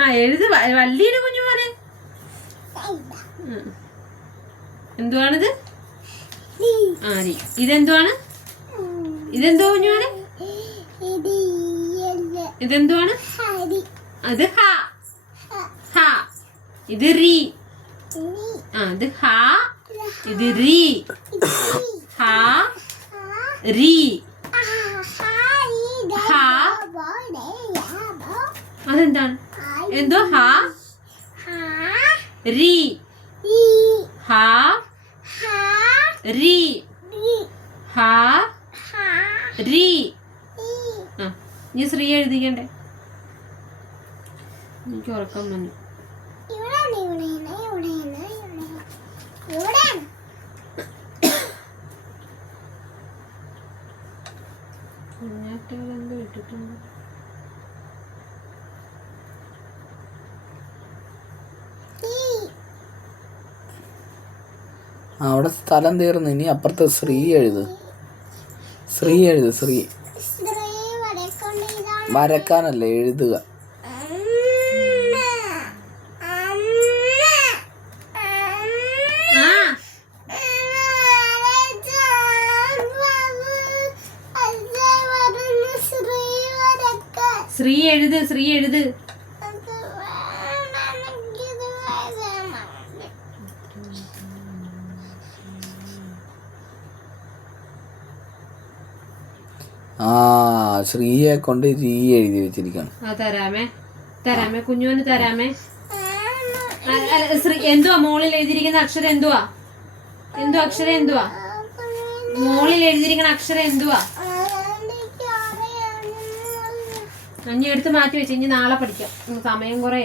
ആ എഴുത് വള്ളിയുടെ കുഞ്ഞുമോനെ. എന്തുവാണിത്? ആ രി. ഇതെന്തുവാണ്? ഇതെന്തോ കുഞ്ഞുമോനെ? ഇതെന്തുവാണ്? അത് ഹ. ഹ. ഇത് റി. ആ ഇത് ഹ. ഇത് റി. ഹ റി. ഹ. അതെന്താണ്? എന്തോ ഹ റി. ഹ റി. ഹ റി. ആ നീ ശ്രീ എഴുതിക്കണ്ടേ? എനിക്ക് ഉറക്കം വന്നു. എന്തോ ഇട്ടിട്ടുണ്ട്. അവിടെ സ്ഥലം തീർന്നു. ഇനി അപ്പുറത്ത് ശ്രീ എഴുത്. ശ്രീ എഴുത്. ശ്രീ വരക്കാനല്ല, എഴുതുക. ശ്രീ എഴുത്. ശ്രീ എഴുത്. ആ ശ്രീയെ കൊണ്ട് രീ എഴുതി വെച്ചിരിക്കണം. തരാമേ തരാമേ കുഞ്ഞുവിന് തരാമേ. ശ്രീ എന്തുവാ മോളിൽ എഴുതിയിരിക്കുന്ന അക്ഷരം? എന്തുവാ? എന്തോ അക്ഷരം? എന്തുവാ മോളിൽ എഴുതിയിരിക്കുന്ന അക്ഷരം? എന്തുവാ? ഇനി എടുത്ത് മാറ്റി വെച്ച് ഇനി നാളെ പഠിക്കാം. സമയം കുറേ